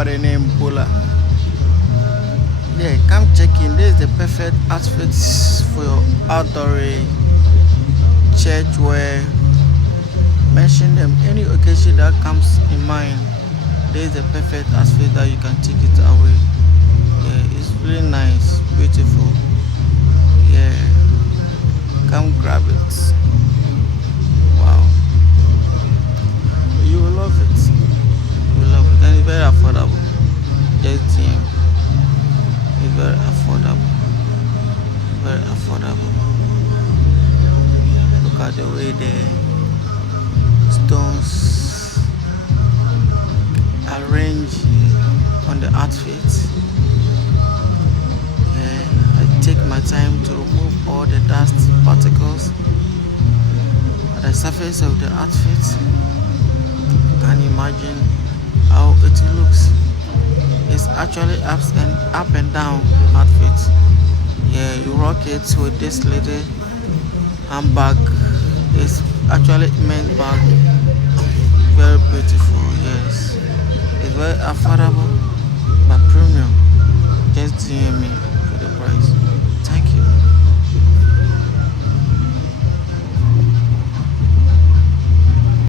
by the name Bola. Yeah, come check in. This is the perfect outfit for your outdoor church wear. Mention them any occasion that comes in mind. This is the perfect outfit that you can take it away. Yeah, it's really nice, beautiful. Yeah, come grab it. Wow, you will love it. You will love it, and it's very affordable. Just DM. It's very affordable. Very affordable. Look at the way the stones arrange on the outfit. Yeah, I take my time to remove all the dust particles at the surface of the outfit. You can imagine how it looks. It's actually up and down outfit. Yeah, you rock it with this little handbag. It's actually men's bag. Very beautiful. Yes, it's very affordable but premium. Just DM me.